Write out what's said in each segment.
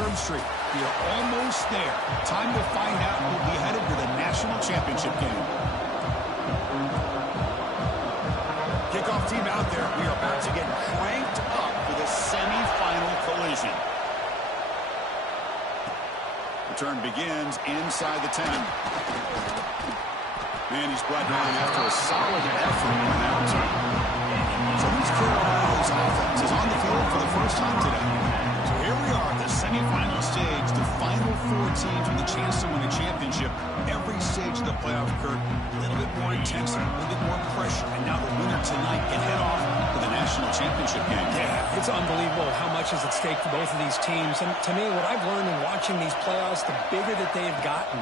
curb street. You're almost there. Time to find out who will be headed to the national championship game. Kickoff team out there. We are about to get cranked up for the semifinal collision. Return begins inside the 10. And he's brought down after a solid effort in that return. So East Carolina's offense is on the field for the first time today. So here we are at the semifinal stage, the final four teams with a chance to win a championship. Every stage of the playoff, Kurt, a little bit more intense, a little bit more pressure. And now the winner tonight can head off to the national championship game. Yeah, it's unbelievable how much is at stake for both of these teams. And to me, what I've learned in watching these playoffs, the bigger that they have gotten,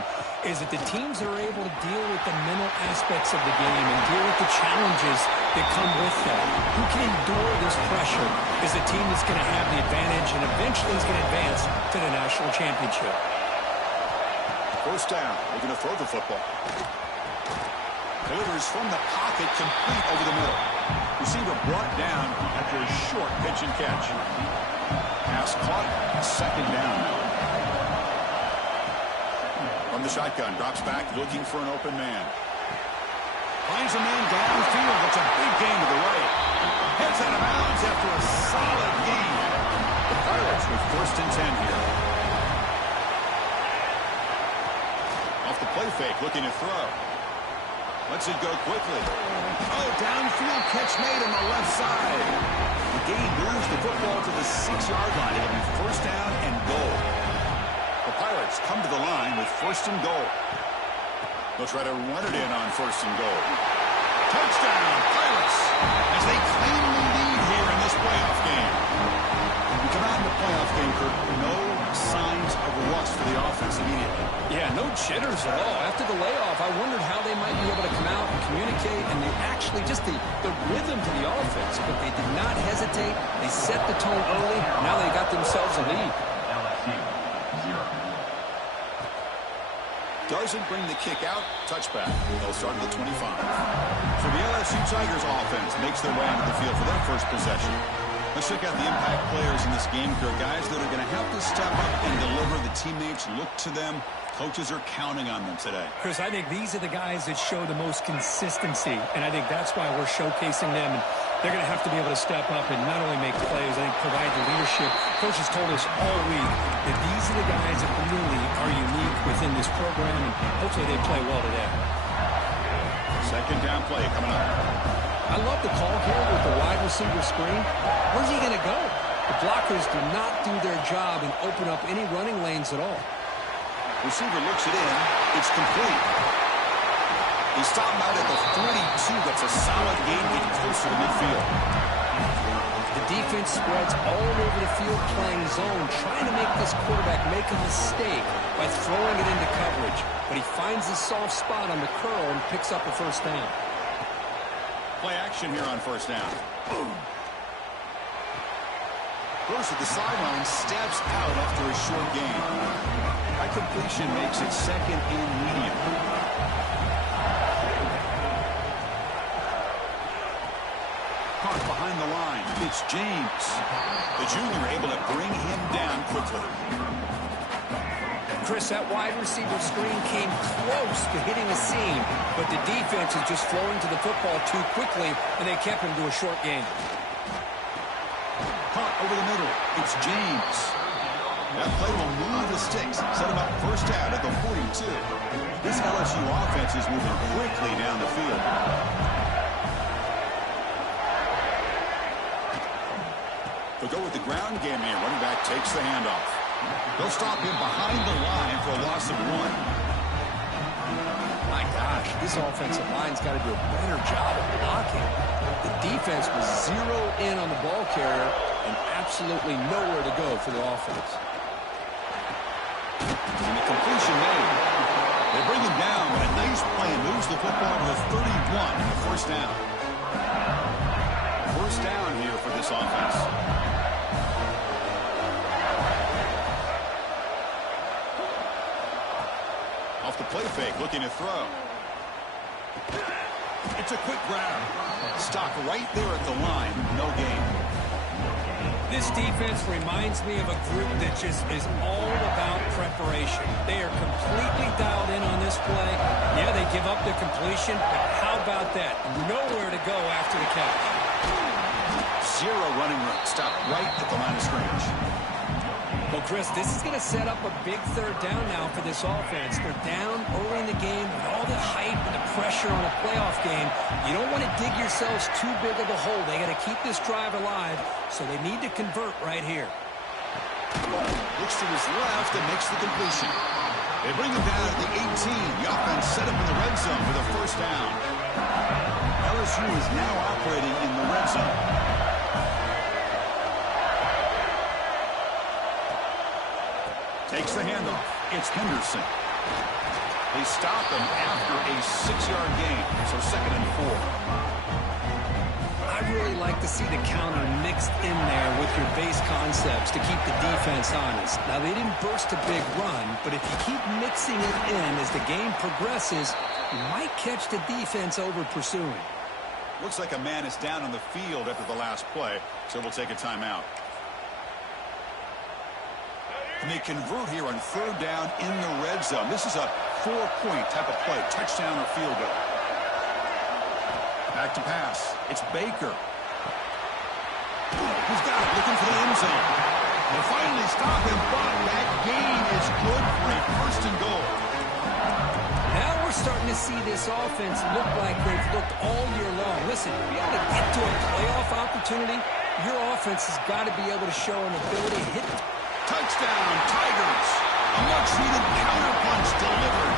is that the teams that are able to deal with the mental aspects of the game and deal with the challenges that come with that, who can endure this pressure, is the team that's going to have the advantage and eventually is going to advance to the national championship. First down, we're going to throw the football. Delivers from the pocket, complete over the middle. Receiver brought down after a short pitch and catch. Pass caught, second down now. From the shotgun, drops back, looking for an open man. Finds a man downfield. It's a big gain to the right. Heads out of bounds after a solid gain. The Pirates with first and 10 here. Off the play fake, looking to throw. Lets it go quickly. Oh, downfield catch made on the left side. The gain moves the football to the 6-yard line. It'll be first down and goal. The Pirates come to the line with first and goal. They'll try to run it in on first and goal. Touchdown, Pirates, as they claim the lead here in this playoff game. We come out in the playoff game, Kurt, no signs of rust for the offense immediately. Yeah, no jitters at all. After the layoff, I wondered how they might be able to come out and communicate, and they actually just the rhythm to the offense, but they did not hesitate. They set the tone early. Now they got themselves a lead. Doesn't bring the kick out. Touchback. They'll start at the 25. So the LSU Tigers offense makes their way onto the field for their first possession. Let's check out the impact players in this game, guys that are going to have to step up and deliver. The teammates look to them. Coaches are counting on them today. Chris, I think these are the guys that show the most consistency, and I think that's why we're showcasing them. And they're going to have to be able to step up and not only make plays, I think provide the leadership. Coach has told us all week that these are the guys that really are unique within this program, and hopefully they play well today. Second down play coming up. I love the call here with the wide receiver screen. Where's he going to go? The blockers do not do their job and open up any running lanes at all. Receiver looks it in. It's complete. He stopped out at the 42. That's a solid gain, getting closer to midfield. The defense spreads all over the field playing zone, trying to make this quarterback make a mistake by throwing it into coverage. But he finds the soft spot on the curl and picks up a first down. Play action here on first down. Goes to the sideline, steps out after a short gain. That completion makes it second and medium. Caught behind the line. It's James. The junior able to bring him down quickly. Chris, that wide receiver screen came close to hitting a seam, but the defense is just flowing to the football too quickly, and they kept him to a short gain. Caught over the middle. It's James. That play will move the sticks, set him up first down at the 42. This LSU offense is moving quickly down the field. They'll go with the ground game here. Running back takes the handoff. They'll stop him behind the line for a loss of 1. My gosh, this offensive line's got to do a better job of blocking. The defense was zero in on the ball carrier and absolutely nowhere to go for the offense. And the completion made. They bring him down, but a nice play moves the football to the 31 and the first down. First down here for this offense. Off the play fake, looking to throw. It's a quick grab. Stopped right there at the line. No gain. This defense reminds me of a group that just is all about preparation. They are completely dialed in on this play. Yeah, they give up the completion, but how about that? Nowhere to go after the catch. Zero running room. Stop right at the line of scrimmage. Well, Chris, this is going to set up a big third down now for this offense. They're down early in the game with all the hype and the pressure on a playoff game. You don't want to dig yourselves too big of a hole. They got to keep this drive alive, so they need to convert right here. Looks to his left and makes the completion. They bring him down at the 18. The offense set up in the red zone for the first down. LSU is now operating in the red zone. Takes the handoff. It's Henderson. They stop him after a 6-yard gain, so 2nd and 4. I really like to see the counter mixed in there with your base concepts to keep the defense honest. Now, they didn't burst a big run, but if you keep mixing it in as the game progresses, you might catch the defense over pursuing. Looks like a man is down on the field after the last play, so we'll take a timeout. And they convert here on 3rd down in the red zone. This is a 4-point type of play, touchdown or field goal. Back to pass. It's Baker. He's got it, looking for the end zone. They finally stop him, but that gain is good for a 1st and goal. Now we're starting to see this offense look like they've looked all year long. Listen, to be able to get to a playoff opportunity, your offense has got to be able to show an ability to hit it. Touchdown, Tigers. A much-needed counterpunch delivered.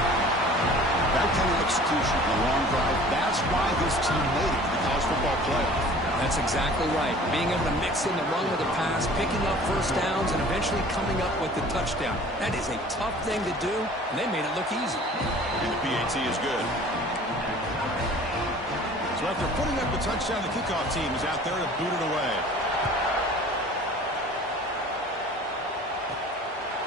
That kind of execution on a long drive, that's why this team made it to the college football playoff. That's exactly right. Being able to mix in the run with the pass, picking up first downs, and eventually coming up with the touchdown. That is a tough thing to do, and they made it look easy. And the PAT is good. So after putting up the touchdown, the kickoff team is out there to boot it away.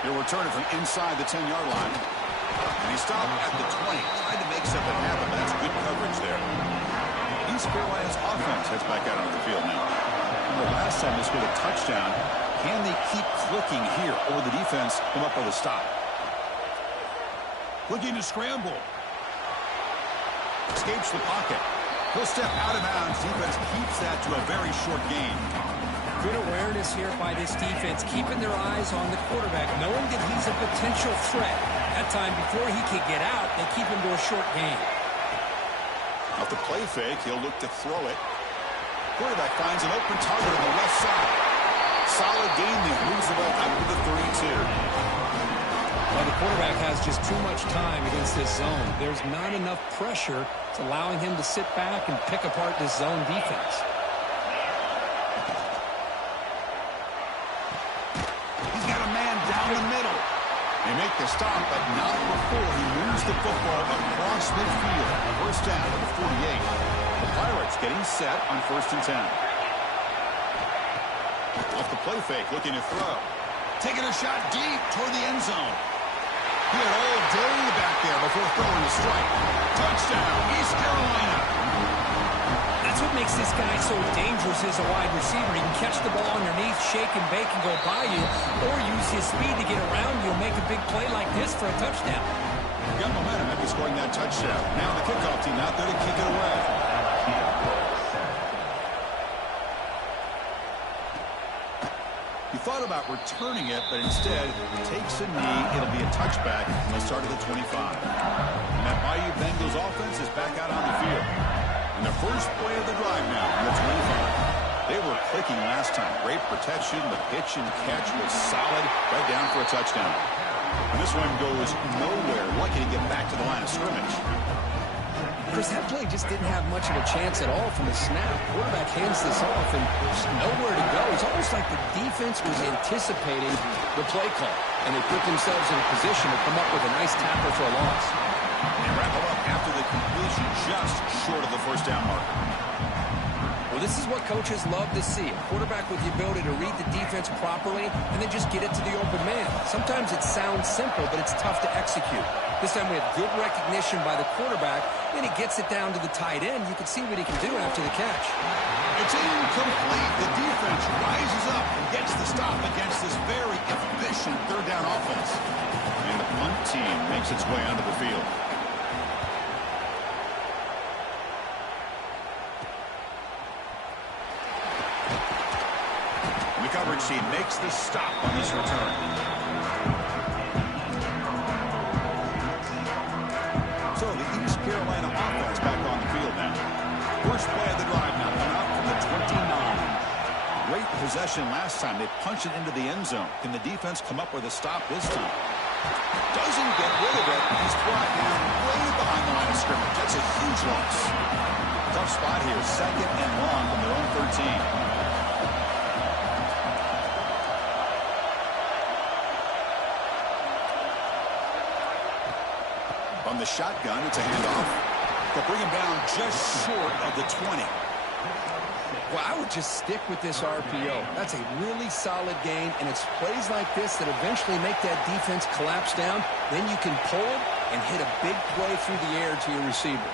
He'll return it from inside the 10-yard line. And he stopped at the 20. Tried to make something happen, but that's good coverage there. East Carolina's offense heads back out onto the field now. Remember last time they scored a touchdown. Can they keep clicking here, or will the defense come up with a stop? Looking to scramble. Escapes the pocket. He'll step out of bounds. Defense keeps that to a very short gain. Good awareness here by this defense, keeping their eyes on the quarterback, knowing that he's a potential threat. That time, before he can get out, they keep him to a short gain. Off the play fake, he'll look to throw it. Quarterback finds an open target on the left side. Solid gain there. Moves the ball out to the 32. Well, the quarterback has just too much time against this zone. There's not enough pressure. It's allowing him to sit back and pick apart this zone defense. They make the stop, but not before he moves the football across midfield. First down at the 48. The Pirates getting set on 1st and 10. Off the play fake, looking to throw. Taking a shot deep toward the end zone. He had all day back there before throwing a strike. Touchdown, East Carolina. That's what makes this guy so dangerous as a wide receiver. He can catch the ball underneath, shake and bake and go by you, or use his speed to get around you and make a big play like this for a touchdown. Got momentum after scoring that touchdown. Now the kickoff team out there to kick it away. He thought about returning it, but instead takes a knee. It'll be a touchback, and they'll start at the 25. And that Bayou Bengals offense is back out on the field. And the first play of the drive now on the 25. They were clicking last time. Great protection. The pitch and catch was solid. Right down for a touchdown. And this one goes nowhere. Lucky to get back to the line of scrimmage. Chris, that play just didn't have much of a chance at all from the snap. Quarterback hands this off and just nowhere to go. It's almost like the defense was anticipating the play call, and they put themselves in a position to come up with a nice tackle for a loss. They wrap it up after the completion, just short of the first down marker. Well, this is what coaches love to see. A quarterback with the ability to read the defense properly and then just get it to the open man. Sometimes it sounds simple, but it's tough to execute. This time we have good recognition by the quarterback Then he gets it down to the tight end. You can see what he can do after the catch. It's incomplete. The defense rises up and gets the stop against this very efficient third down offense. And the punt team makes its way onto the field. The coverage team makes the stop on this return. So the East Carolina offense back on the field now. First play of the drive now coming up from the 29. Great possession last time. They punched it into the end zone. Can the defense come up with a stop this time? Doesn't get rid of it. He's brought down way behind the line of scrimmage. That's a huge loss. Tough spot here. Second and long from their own 13. From the shotgun, it's a handoff. They'll bring him down just short of the 20. Well, I would just stick with this RPO. That's a really solid gain, and it's plays like this that eventually make that defense collapse down. Then you can pull it and hit a big play through the air to your receiver.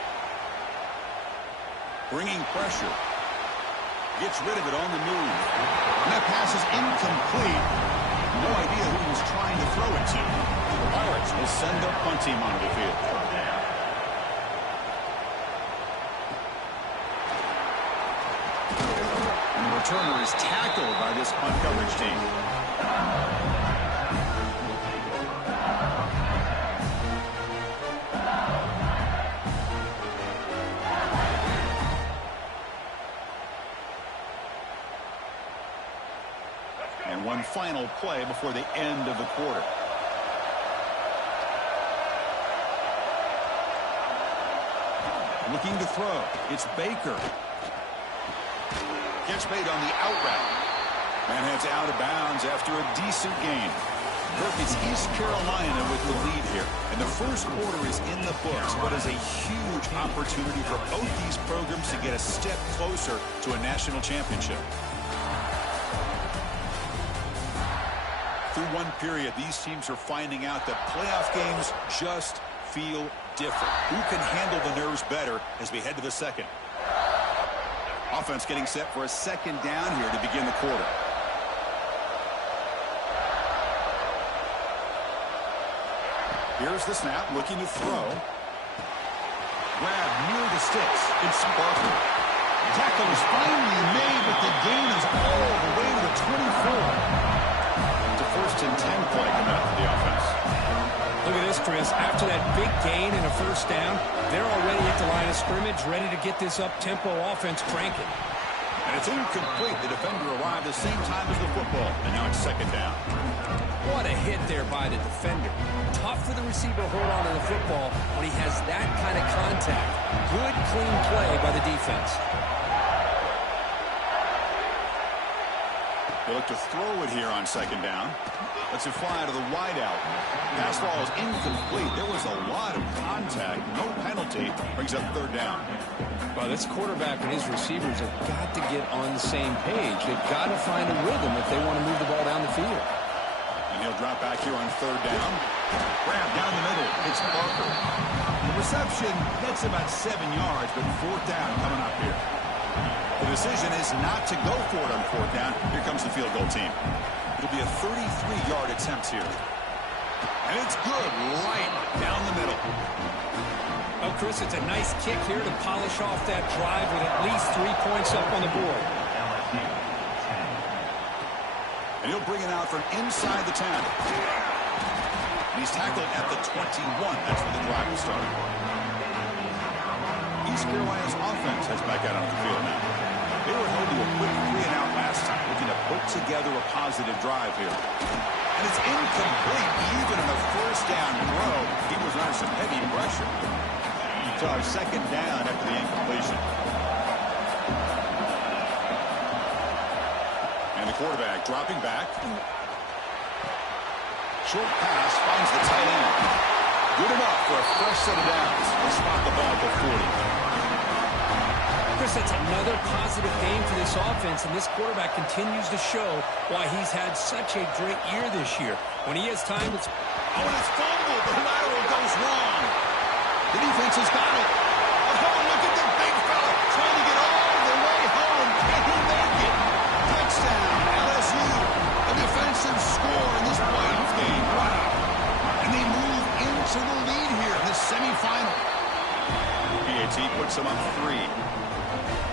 Bringing pressure. Gets rid of it on the move. And that pass is incomplete. No idea who he was trying to throw it to. The Pirates will send their punt team onto the field. And the returner is tackled by this punt coverage team. And one final play before the end of the quarter. Looking to throw. It's Baker. Gets made on the out route. And heads out of bounds after a decent gain. Kirk, it's East Carolina with the lead here. And the first quarter is in the books, but is a huge opportunity for both these programs to get a step closer to a national championship. Through one period, these teams are finding out that playoff games just feel different. Who can handle the nerves better as we head to the second? Offense getting set for a second down here to begin the quarter. Here's the snap, looking to throw. Grab near the sticks. It's Sparkle. Tackle is finally made, but the gain is all the way to the 24. It's a first and 10 play coming out for the offense. Look at this, Chris. After that big gain and a first down, they're already at the line of scrimmage, ready to get this up-tempo offense cranking. And it's incomplete. The defender arrived the same time as the football, and now it's second down. What a hit there by the defender. Tough for the receiver to hold on to the football when he has that kind of contact. Good, clean play by the defense. They look to throw it here on second down. Lets it fly to the wideout. Pass ball is incomplete. There was a lot of contact. No penalty. Brings up third down. Well, this quarterback and his receivers have got to get on the same page. They've got to find a rhythm if they want to move the ball down the field. And he'll drop back here on third down. Grab down the middle. It's Parker. The reception gets about 7 yards, but fourth down coming up here. The decision is not to go for it on fourth down. Here comes the field goal team. It'll be a 33-yard attempt here. And it's good right down the middle. Oh, Chris, it's a nice kick here to polish off that drive with at least 3 points up on the board. And he'll bring it out from inside the 10. And he's tackled at the 21. That's where the drive will start. East Carolina's offense heads back out on the field now. They were held to a quick 3-and-out last time, looking to put together a positive drive here. And it's incomplete. Even in the first down throw, he was under some heavy pressure. So our second down after the incompletion. And the quarterback dropping back. Short pass finds the tight end. Good enough for a fresh set of downs. They spot the ball at the 40. Chris, that's another positive game for this offense, and this quarterback continues to show why he's had such a great year this year. When he has time, it's... Oh, and it's fumbled. The lateral goes wrong. The defense has got it. Oh, look at the big fella trying to get all the way home. Can he make it? Touchdown, LSU. A defensive score in this playoff game. Wow. And they move into the lead here in the semifinal. PAT puts them up 3.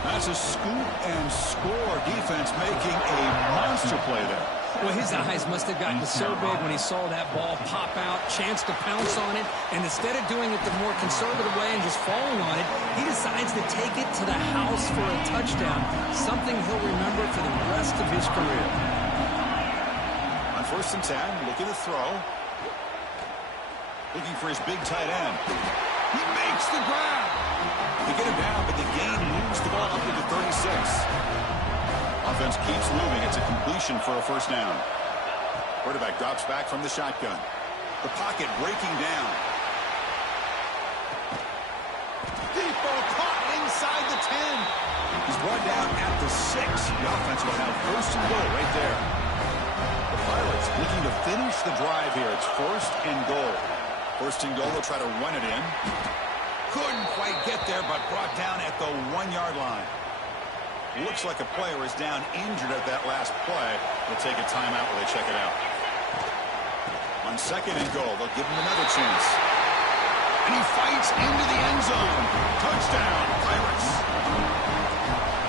That's a scoop and score defense making a monster play there. Well, his eyes must have gotten so big when he saw that ball pop out, chance to pounce on it, and instead of doing it the more conservative way and just falling on it, he decides to take it to the house for a touchdown, something he'll remember for the rest of his career. On 1st and 10, looking to throw. Looking for his big tight end. He makes the grab. They get him down, but the gain moves the ball up to the 36. Offense keeps moving. It's a completion for a 1st down. Quarterback drops back from the shotgun. The pocket breaking down. Deep ball caught inside the 10. He's brought down at the 6. The offense will have 1st and goal right there. The Pirates looking to finish the drive here. It's 1st and goal. 1st and goal, they'll try to run it in. Couldn't quite get there, but brought down at the 1-yard line. Looks like a player is down injured at that last play. They'll take a timeout while they check it out. On 2nd and goal, they'll give him another chance. And he fights into the end zone. Touchdown, Pirates.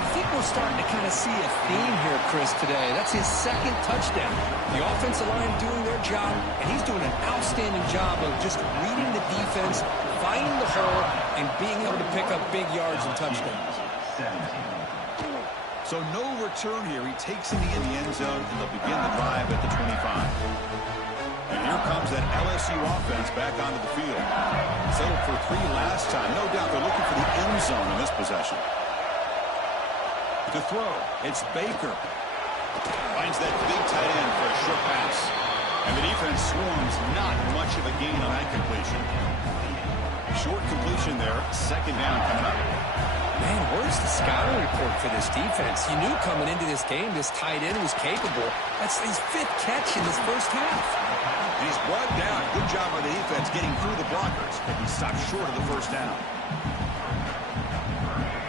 I think we're starting to kind of see a theme here, Chris, today. That's his 2nd touchdown. The offensive line doing their job, and he's doing an outstanding job of just reading the defense, finding the hole, and being able to pick up big yards and touchdowns. So no return here. He takes it in the end zone, and they'll begin the drive at the 25. And here comes that LSU offense back onto the field. Settled for 3 last time. No doubt they're looking for the end zone in this possession. To throw, it's Baker. Finds that big tight end for a short pass. And the defense swarms, not much of a gain on that completion. Short completion there. 2nd down coming up. Man, where's the scouting report for this defense? You knew coming into this game this tight end was capable. That's his 5th catch in this 1st half. And he's brought down. Good job by the defense getting through the blockers. But he stopped short of the 1st down.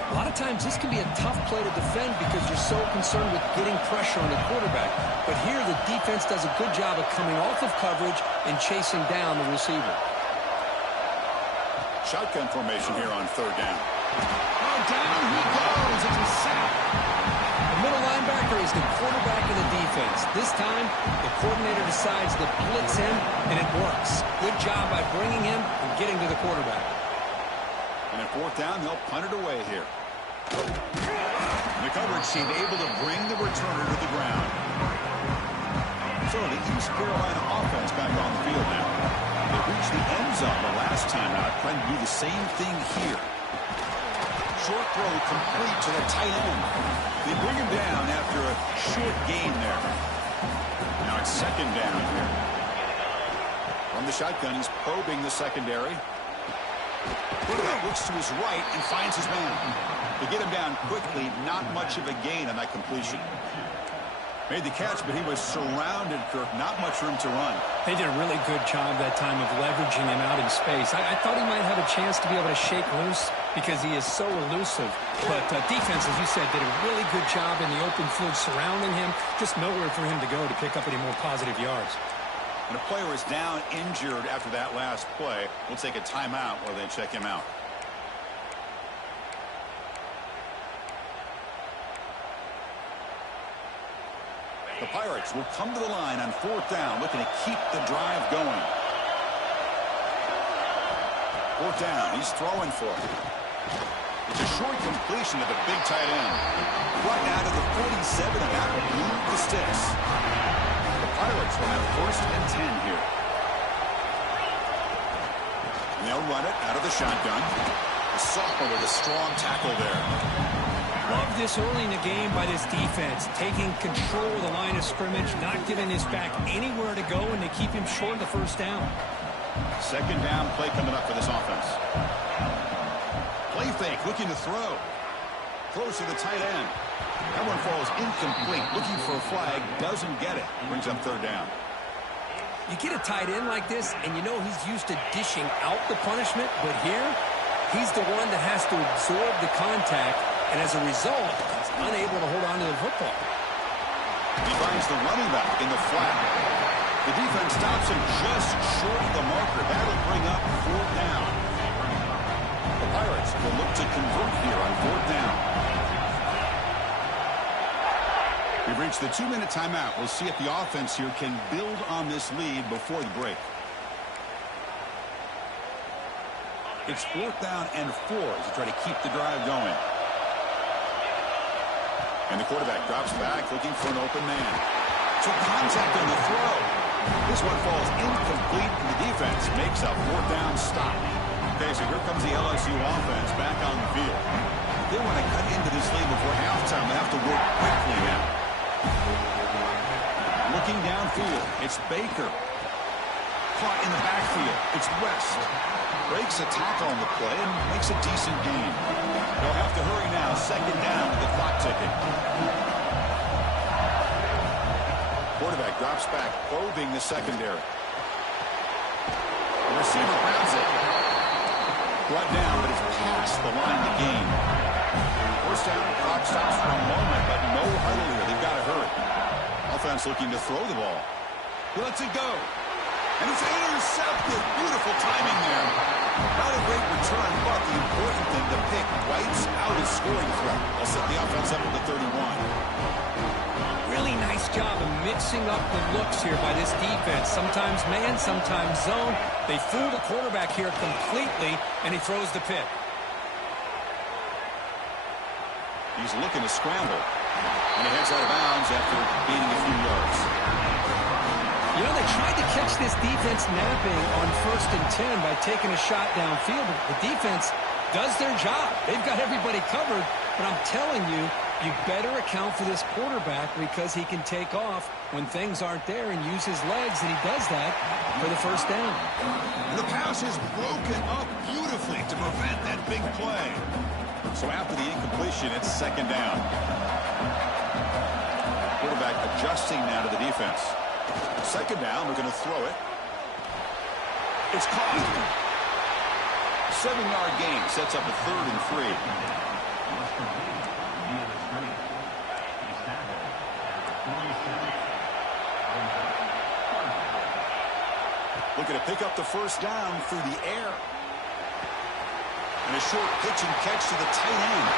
A lot of times this can be a tough play to defend because you're so concerned with getting pressure on the quarterback. But here the defense does a good job of coming off of coverage and chasing down the receiver. Shotgun formation here on 3rd down. Oh, down he goes. It's a sack. The middle linebacker is the quarterback of the defense. This time, the coordinator decides to blitz him, and it works. Good job by bringing him and getting to the quarterback. And at 4th down, they'll punt it away here. And the coverage team able to bring the returner to the ground. So the East Carolina offense back on the field now. They reached the end zone the last time out, trying to do the same thing here. Short throw complete to the tight end. They bring him down after a short gain there. Now it's 2nd down here. From the shotgun, he's probing the secondary. Quarterback looks to his right and finds his man. They get him down quickly, not much of a gain on that completion. Made the catch, but he was surrounded, Kirk. Not much room to run. They did a really good job that time of leveraging him out in space. I thought he might have a chance to be able to shake loose because he is so elusive. But defense, as you said, did a really good job in the open field surrounding him. Just nowhere for him to go to pick up any more positive yards. And a player is down injured after that last play. We'll take a timeout while they check him out. The Pirates will come to the line on 4th down, looking to keep the drive going. 4th down, he's throwing for it. It's a short completion to the big tight end. Brought down to the 47, and that will move the sticks. The Pirates will have 1st and 10 here. And they'll run it out of the shotgun. The sophomore with a strong tackle there. Love this early in the game by this defense, taking control of the line of scrimmage, not giving his back anywhere to go, and they keep him short of the 1st down. 2nd down play coming up for this offense. Play fake, looking to throw. Close to the tight end. That one falls incomplete. Looking for a flag, doesn't get it. Brings up 3rd down. You get a tight end like this, and you know he's used to dishing out the punishment, but here, He's the one that has to absorb the contact, and as a result, he's unable to hold on to the football. He finds the running back in the flat. The defense stops him just short of the marker. That'll bring up 4th down. The Pirates will look to convert here on 4th down. We've reached the 2-minute timeout. We'll see if the offense here can build on this lead before the break. It's 4th down and 4 as they try to keep the drive going. And the quarterback drops back looking for an open man. So contact on the throw. This one falls incomplete, and the defense makes a 4th down stop. Okay, so here comes the LSU offense back on the field. They want to cut into this lead before halftime. They have to work quickly now. Looking downfield, it's Baker. Caught in the backfield, it's West. Breaks a tackle on the play and makes a decent gain. They'll have to hurry now, 2nd down with the clock ticking. Quarterback drops back, probing the secondary. The receiver grabs it. Brought down, but it's past the line to gain. 1st down, clock stops for a moment, but no huddle here. They've got to hurry. Offense looking to throw the ball. He lets it go. And it's intercepted. Beautiful timing there. Not a great return, but the important thing, the pick wipes out his scoring threat. They'll set the offense up at the 31. Really nice job of mixing up the looks here by this defense. Sometimes man, sometimes zone. They fool the quarterback here completely, and he throws the pick. He's looking to scramble. And he heads out of bounds after gaining a few yards. You know, they tried to catch this defense napping on 1st and 10 by taking a shot downfield, but the defense does their job. They've got everybody covered, but I'm telling you, you better account for this quarterback because he can take off when things aren't there and use his legs, and he does that for the 1st down. The pass is broken up beautifully to prevent that big play. So after the incompletion, it's 2nd down. Quarterback adjusting now to the defense. 2nd down, we're going to throw it. It's caught. 7-yard gain sets up a 3rd and 3. Looking to pick up the 1st down through the air. And a short pitch and catch to the tight end.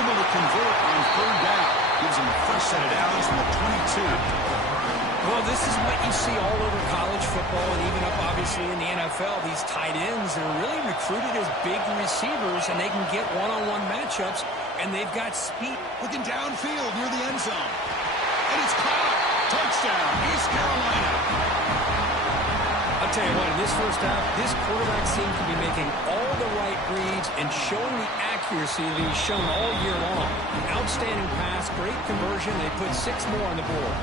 Able to convert on 3rd down. Gives him a fresh set of downs from the 22. Well, this is what you see all over college football and even up, obviously, in the NFL. These tight ends are really recruited as big receivers, and they can get one-on-one matchups, and they've got speed. Looking downfield near the end zone. And it's caught. Touchdown, East Carolina. I'll tell you what, in this 1st half, this quarterback seemed to be making all the right reads and showing the accuracy that he's shown all year long. Outstanding pass, great conversion. They put 6 more on the board.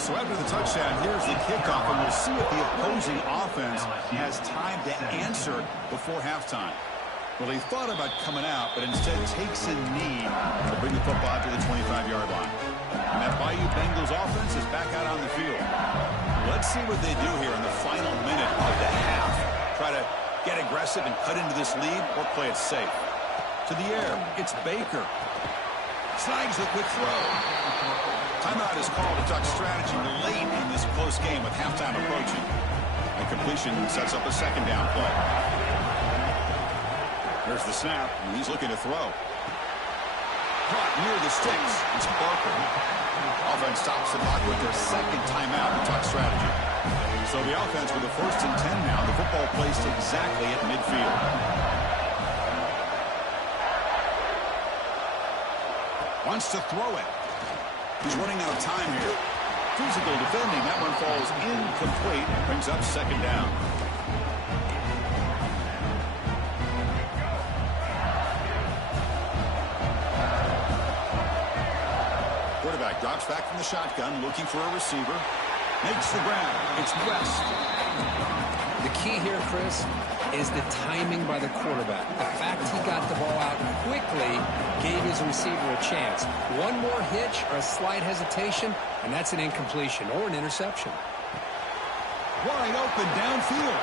So after the touchdown, here's the kickoff, and we'll see if the opposing offense has time to answer before halftime. Well, he thought about coming out, but instead takes a knee to bring the football to the 25-yard line. And that Bayou Bengals offense is back out on the field. Let's see what they do here in the final minute of the half. Try to get aggressive and cut into this lead, or play it safe. To the air, it's Baker. Snags the quick throw. Timeout is called to talk strategy late in this close game with halftime approaching. And completion sets up a 2nd down play. Here's the snap, and he's looking to throw. Caught near the sticks. It's Barker. Offense stops the clock with their 2nd timeout to talk strategy. So the offense with a 1st and 10 now. The football placed exactly at midfield. Wants to throw it. He's running out of time here. Physical defending. That one falls incomplete. Brings up 2nd down. Quarterback drops back from the shotgun, looking for a receiver. Makes the grab. It's West. The key here, Chris, is the timing by the quarterback. The fact he got the ball out quickly gave his receiver a chance. One more hitch or a slight hesitation, and that's an incompletion or an interception. Wide open downfield.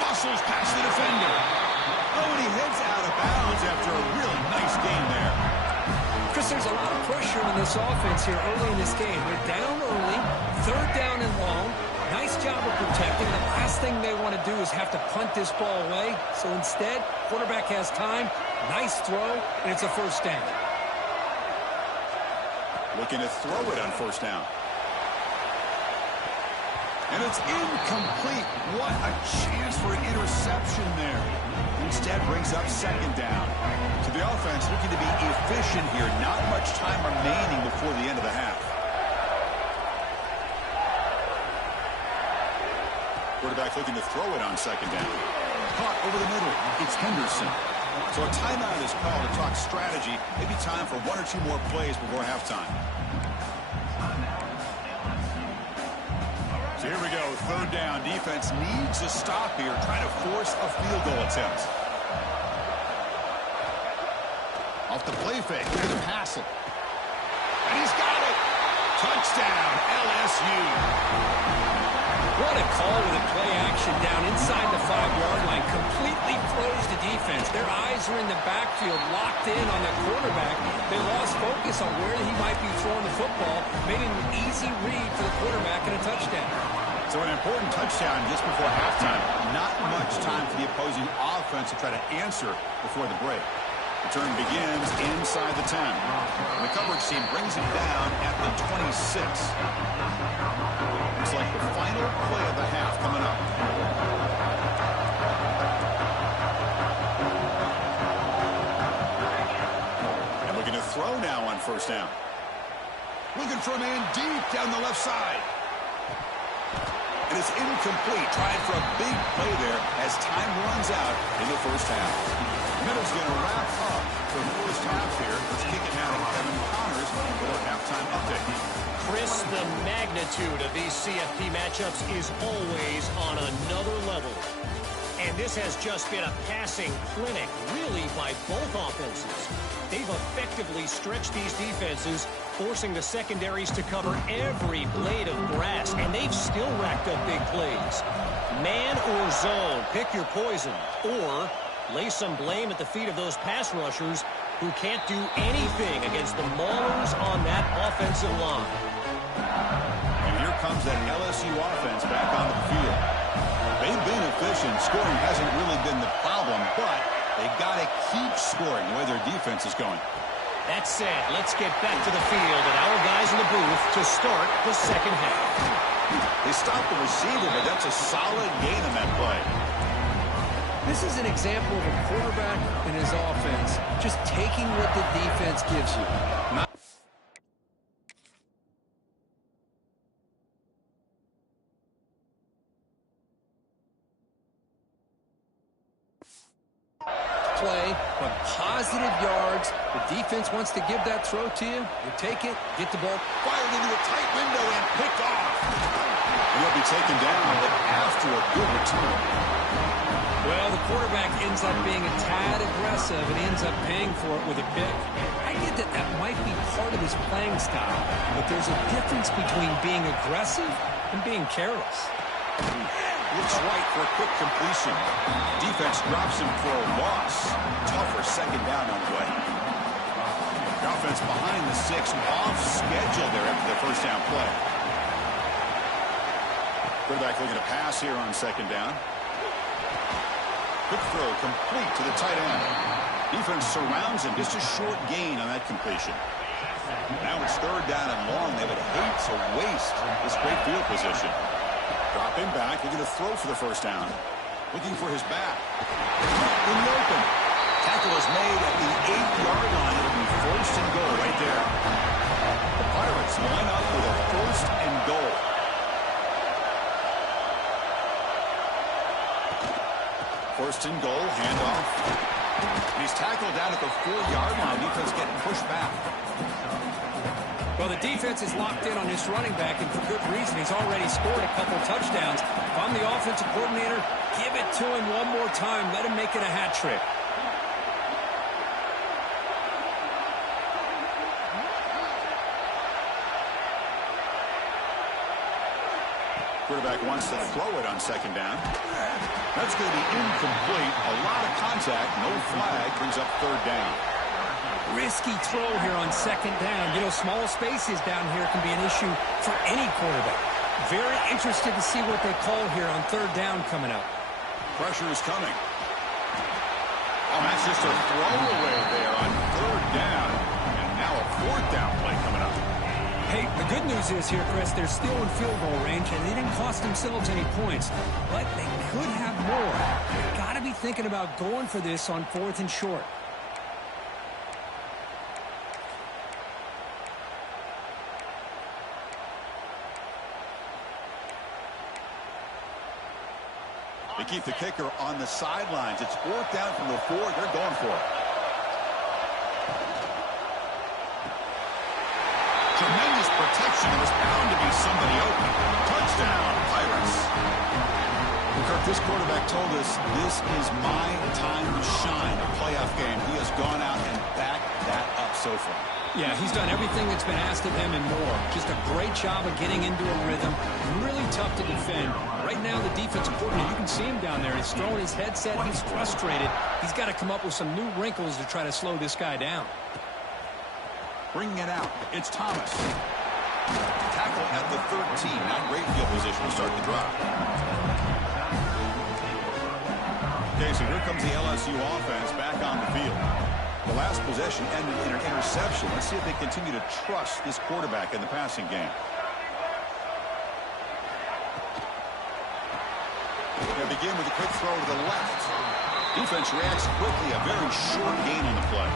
Muscles past the defender. Oh, and he heads out of bounds after a really nice game there. Chris, there's a lot of pressure on this offense here early in this game. They're down early, third down and long. Nice job of protecting. The last thing they want to do is have to punt this ball away. So instead, quarterback has time. Nice throw, and it's a first down. Looking to throw it on first down. And it's incomplete. What a chance for an interception there. Instead brings up second down. So the offense looking to be efficient here. Not much time remaining before the end of the half. Quarterback looking to throw it on second down. Caught over the middle. It's Henderson. So a timeout is called to talk strategy. Maybe time for one or two more plays before halftime. So here we go. Third down. Defense needs a stop here. Trying to force a field goal attempt. Off the play fake. Here's a pass it. And he's got it. Touchdown, LSU. What a call with a play action down inside the 5-yard line. Completely froze the defense. Their eyes are in the backfield, locked in on the quarterback. They lost focus on where he might be throwing the football. Made it an easy read for the quarterback and a touchdown. So an important touchdown just before halftime. Not much time for the opposing offense to try to answer before the break. Return begins inside the 10. And the coverage team brings it down at the 26. Looks like the final play of the half coming up. And looking to throw now on first down. Looking for a man deep down the left side. And it's incomplete. Trying for a big play there as time runs out in the first half. Minute's going to wrap up the first half here. Let's kick it now to Kevin Connors for our halftime update. Chris, the magnitude of these CFP matchups is always on another level. And this has just been a passing clinic, really, by both offenses. They've effectively stretched these defenses, forcing the secondaries to cover every blade of grass, and they've still racked up big plays. Man or zone, pick your poison, or lay some blame at the feet of those pass rushers who can't do anything against the maulers on that offensive line. And here comes that LSU offense back onto the field. They've been efficient. Scoring hasn't really been the problem, but they've got to keep scoring the way their defense is going. That said, let's get back to the field and our guys in the booth to start the second half. They stopped the receiver, but that's a solid gain on that play. This is an example of a quarterback and his offense just taking what the defense gives you. Play, but positive yards. The defense wants to give that throw to you. You take it, get the ball Fired into a tight window and picked off. And he'll be taken down, but after a good return. Well, the quarterback ends up being a tad aggressive and ends up paying for it with a pick. I get that that might be part of his playing style, but there's a difference between being aggressive and being careless. Looks right for a quick completion. Defense drops him for a loss. Tougher second down on the way. The offense behind the 6, off schedule there after the first down play. Quarterback looking to pass here on second down. Quick throw complete to the tight end. Defense surrounds him. Just a short gain on that completion. Now it's third down and long. They would hate to waste this great field position. Dropping back, looking to throw for the first down. Looking for his back. In the open. Tackle is made at the 8-yard line. It'll be first and goal right there. The Pirates line up with a first and goal. First and goal, handoff. And he's tackled down at the 4-yard line. Defense getting pushed back. Well, the defense is locked in on this running back, and for good reason. He's already scored a couple touchdowns. If I'm the offensive coordinator, give it to him one more time. Let him make it a hat trick. Quarterback wants to throw it on second down. That's going to be incomplete. A lot of contact. No flag. Brings up third down. Risky throw here on second down. You know, small spaces down here can be an issue for any quarterback. Very interested to see what they call here on third down coming up. Pressure is coming. Oh, that's just a throwaway there on third down. And now a fourth down play coming up. Hey, the good news is here, Chris, they're still in field goal range, and they didn't cost themselves any points. But they could have more. They've got to be thinking about going for this on fourth and short. They keep the kicker on the sidelines. It's fourth down from the 4. They're going for it. Tremendous protection. There was bound to be somebody open. Touchdown, Pirates. Well, Kirk, this quarterback told us this is my time to shine. A playoff game. He has gone out and backed that up so far. Yeah, he's done everything that's been asked of him and more. Just a great job of getting into a rhythm. Really tough to defend. Right now, the defensive coordinator, you can see him down there. He's throwing his headset. He's frustrated. He's got to come up with some new wrinkles to try to slow this guy down. Bringing it out. It's Thomas. Tackle at the 13. Not great field position to start the drive. Okay, so here comes the LSU offense back on the field. The last possession ended in an interception. Let's see if they continue to trust this quarterback in the passing game. They begin with a quick throw to the left. Defense reacts quickly. A very short gain on the play.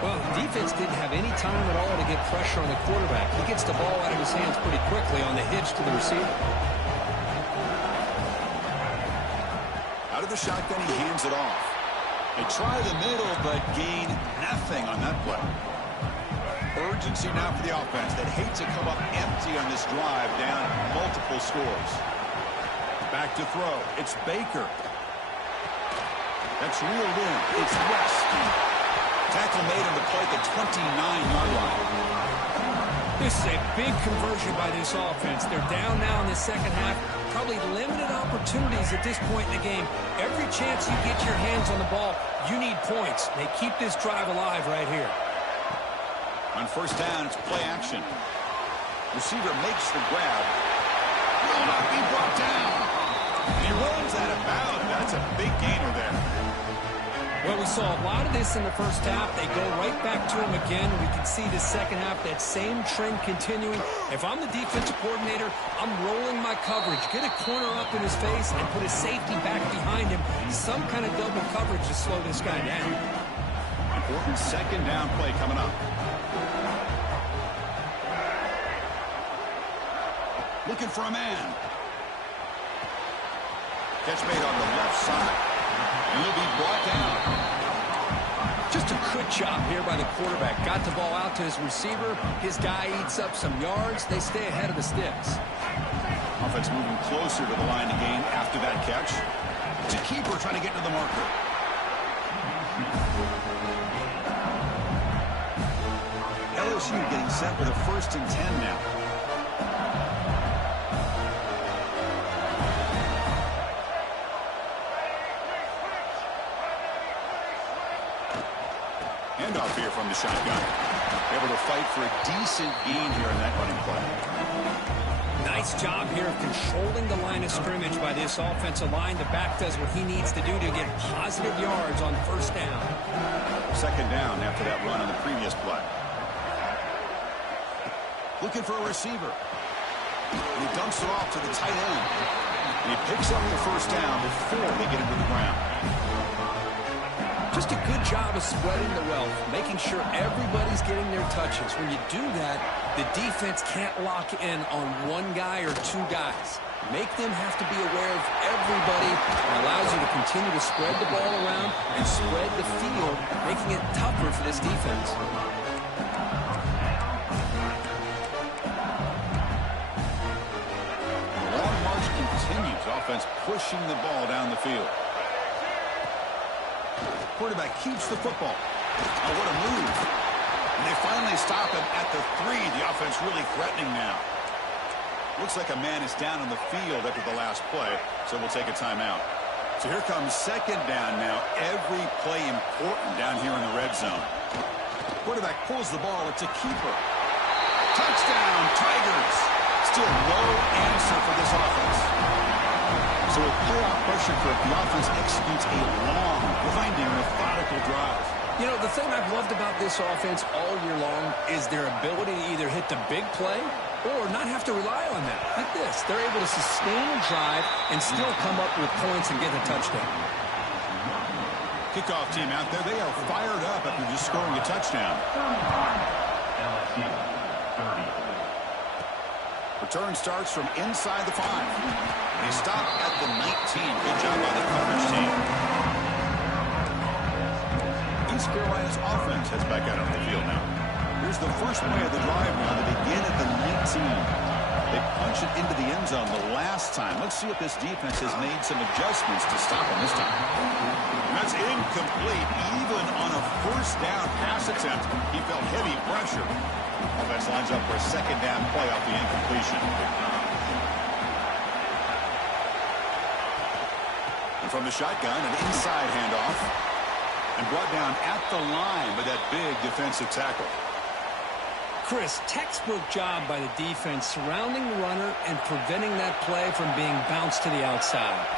Well, the defense didn't have any time at all to get pressure on the quarterback. He gets the ball out of his hands pretty quickly on the hitch to the receiver. Out of the shotgun, he hands it off. They try the middle, but gain nothing on that play. Urgency now for the offense that hates to come up empty on this drive, down multiple scores. Back to throw. It's Baker. That's reeled in. It's West. Tackle made on the play at the 29-yard line. This is a big conversion by this offense. They're down now in the second half. Probably limited opportunities at this point in the game. Every chance you get your hands on the ball, you need points. They keep this drive alive right here. On first down, it's play action. Receiver makes the grab. Will not be brought down. He runs out of bounds. That's a big gainer there. Well, we saw a lot of this in the first half. They go right back to him again. We can see the second half, that same trend continuing. If I'm the defensive coordinator, I'm rolling my coverage. Get a corner up in his face and put his safety back behind him. Some kind of double coverage to slow this guy down. Important second down play coming up. Looking for a man. Catch made on the left side. And he'll be brought down. Just a good job here by the quarterback. Got the ball out to his receiver. His guy eats up some yards. They stay ahead of the sticks. Offense moving closer to the line of game after that catch. It's a keeper trying to get to the marker. LSU getting set with a 1st and 10 now. Handoff here from the shotgun. Able to fight for a decent gain here in that running play. Nice job here of controlling the line of scrimmage by this offensive line. The back does what he needs to do to get positive yards on first down. Second down after that run on the previous play. Looking for a receiver. And he dumps it off to the tight end. And he picks up the first down before they get into the ground. Just a good job of spreading the wealth, making sure everybody's getting their touches. When you do that, the defense can't lock in on one guy or two guys. Make them have to be aware of everybody. It allows you to continue to spread the ball around and spread the field, making it tougher for this defense. The long march continues. Offense pushing the ball down the field. Quarterback keeps the football. Oh, what a move. And they finally stop him at the 3. The offense really threatening now. Looks like a man is down on the field after the last play, so we'll take a timeout. So here comes second down now. Every play important down here in the red zone. Quarterback pulls the ball. It's a keeper. Touchdown, Tigers. Still no answer for this offense. So with playoff pressure for the offense executes a long, grinding, methodical drive. You know, the thing I've loved about this offense all year long is their ability to either hit the big play or not have to rely on that. Like this. They're able to sustain a drive and still come up with points and get a touchdown. Kickoff team out there. They are fired up after just scoring a touchdown. LSU, 30. Return starts from inside the 5. They stop at the 19. Good job by the coverage team. East Carolina's offense heads back out on the field now. Here's the first play of the drive now. They begin at the 19. They punch it into the end zone the last time. Let's see if this defense has made some adjustments to stop them this time. That's incomplete. Even on a first down pass attempt, he felt heavy pressure. Offense lines up for a second down play off the incompletion. And from the shotgun, an inside handoff. And brought down at the line by that big defensive tackle. Chris, textbook job by the defense surrounding the runner and preventing that play from being bounced to the outside.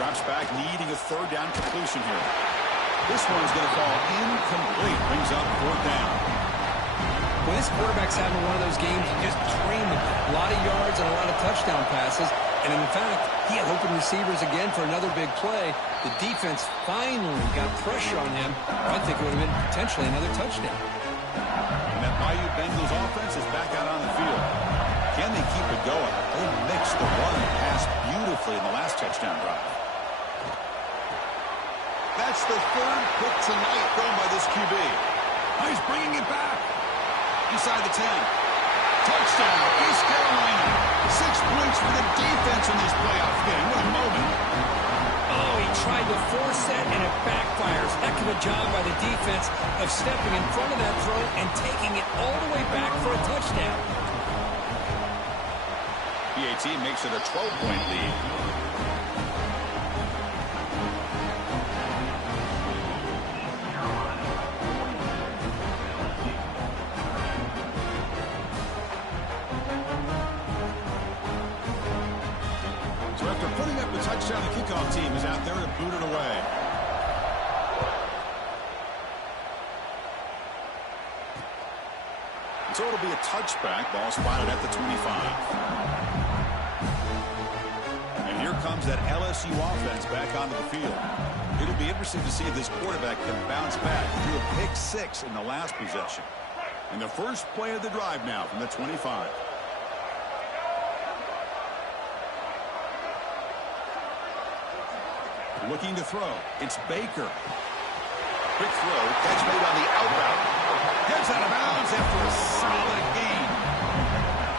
Drops back, needing a third down completion here. This one's going to fall incomplete. Brings up fourth down. Well, this quarterback's having one of those games you just dream about. A lot of yards and a lot of touchdown passes. And in fact, he had open receivers again for another big play. The defense finally got pressure on him. I think it would have been potentially another touchdown. And that Bayou Bengals offense is back out on the field. Can they keep it going? They mixed the run and pass beautifully in the last touchdown drive. That's the third pick tonight thrown by this QB. Oh, he's bringing it back. Inside the 10. Touchdown, East Carolina. 6 points for the defense in this playoff game. What a moment. Oh, he tried to force that, and it backfires. Heck of a job by the defense of stepping in front of that throw and taking it all the way back for a touchdown. PAT makes it a 12-point lead. Touchdown, the kickoff team is out there to boot it away. So it'll be a touchback. Ball spotted at the 25. And here comes that LSU offense back onto the field. It'll be interesting to see if this quarterback can bounce back. Threw a pick 6 in the last possession. And the first play of the drive now from the 25. Looking to throw. It's Baker. Quick throw. Catch made on the out route. Heads out of bounds after a solid gain.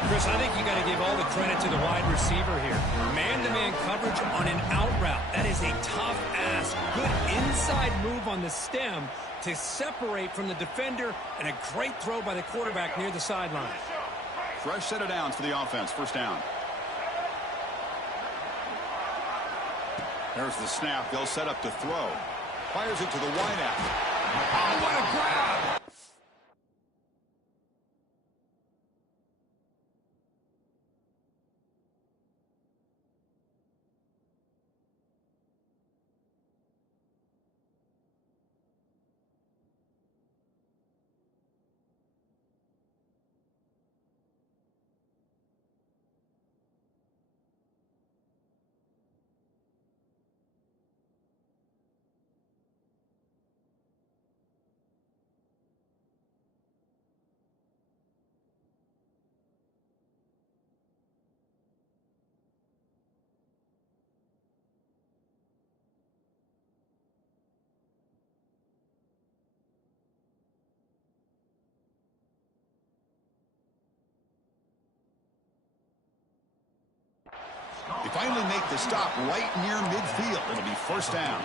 Chris, I think you got to give all the credit to the wide receiver here. Man-to-man coverage on an out route. That is a tough ask. Good inside move on the stem to separate from the defender, and a great throw by the quarterback near the sideline. Fresh set of downs for the offense. First down. There's the snap. They'll set up to throw. Fires it to the wideout. Oh, what a grab! They finally make the stop right near midfield. It'll be first down.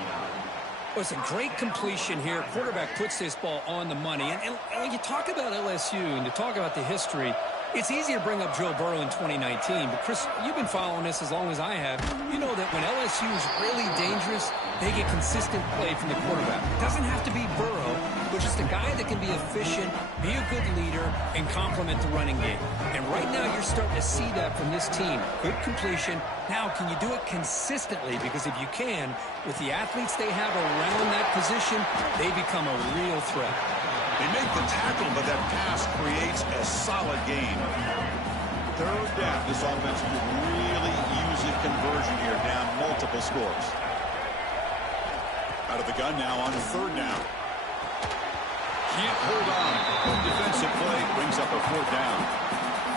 Well, it's a great completion here. Quarterback puts this ball on the money. And when you talk about LSU and to talk about the history, It's easy to bring up Joe Burrow in 2019, but Chris, you've been following this as long as I have. You know that when LSU is really dangerous, they get consistent play from the quarterback. It doesn't have to be Burrow, but just a guy that can be efficient, be a good leader, and complement the running game. And right now you're starting to see that from this team. Good completion. Now, can you do it consistently? Because if you can, with the athletes they have around that position, they become a real threat. They make the tackle, but that pass creates a solid gain. Third down. This offense could really use a conversion here, down multiple scores. Out of the gun now on third down. Can't hold on. Good defensive play brings up a fourth down.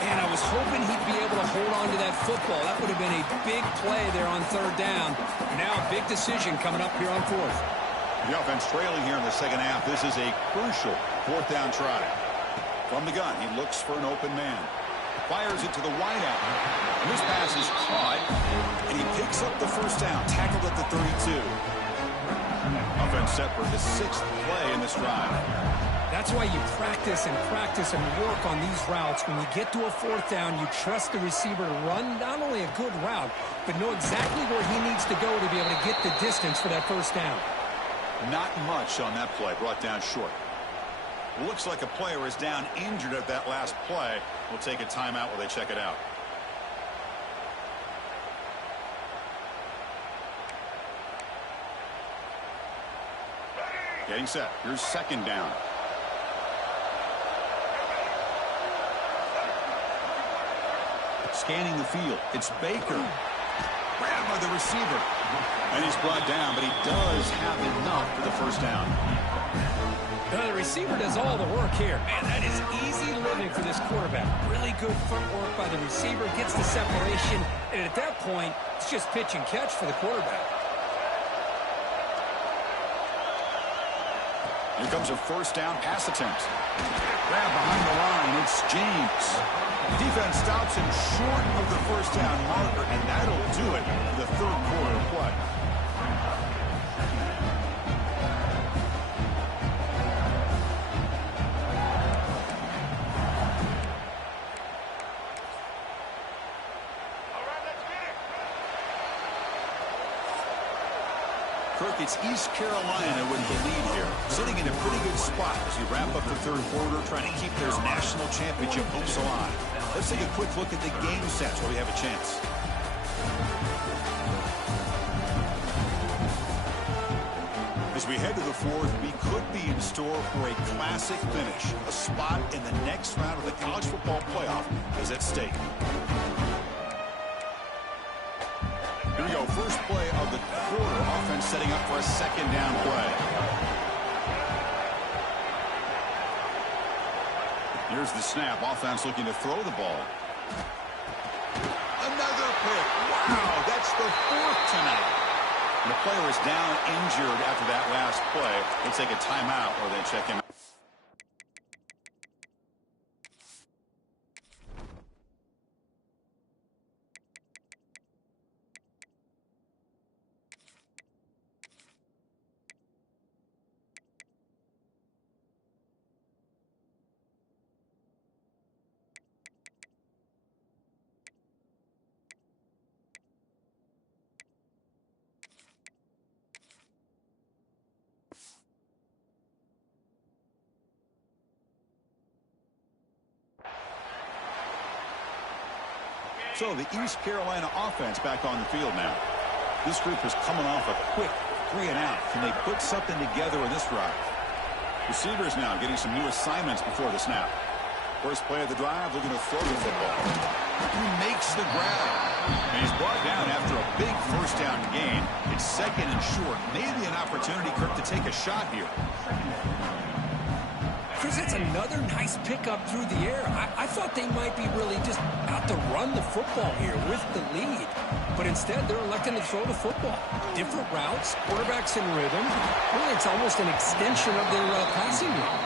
And I was hoping he'd be able to hold on to that football. That would have been a big play there on third down. Now a big decision coming up here on fourth. The offense trailing here in the second half. This is a crucial fourth down try. From the gun, he looks for an open man. Fires it to the wideout. And this pass is caught, and he picks up the first down, tackled at the 32. Offense set for the sixth play in this drive. That's why you practice and work on these routes. When you get to a fourth down, you trust the receiver to run not only a good route, but know exactly where he needs to go to be able to get the distance for that first down. Not much on that play, brought down short. Looks like a player is down injured at that last play. We'll take a timeout while they check it out. Getting set. Here's second down. Scanning the field. It's Baker. Grabbed by the receiver. And he's brought down, but he does have enough for the first down. The receiver does all the work here. Man, that is easy living for this quarterback. Really good footwork by the receiver. Gets the separation. And at that point, it's just pitch and catch for the quarterback. Here comes a first down pass attempt. Grab behind the line. It's James. Defense stops him short of the first down marker, and that'll do it for the third quarter of play. Kirk, it's East Carolina with the lead here, sitting in a pretty good spot as you wrap up the third quarter, trying to keep their national championship hopes alive. Let's take a quick look at the game sets where we have a chance. As we head to the fourth, we could be in store for a classic finish. A spot in the next round of the college football playoff is at stake. Here we go. First play of the quarter. Offense setting up for a second down play. Here's the snap. Offense looking to throw the ball. Another pick. Wow, that's the fourth tonight. And the player is down injured after that last play. We'll take a timeout or then check him out. So the East Carolina offense back on the field now. This group is coming off a quick 3-and-out. Can they put something together in this drive? Receivers now getting some new assignments before the snap. First play of the drive, looking to throw the football. He makes the grab. And he's brought down after a big first down gain. It's second and short. Maybe an opportunity, Kirk, to take a shot here. Chris, it's another nice pickup through the air. I thought they might be really just out to run the football here with the lead. But instead, they're electing to throw the football. Different routes, quarterbacks in rhythm. Really, it's almost an extension of their passing game.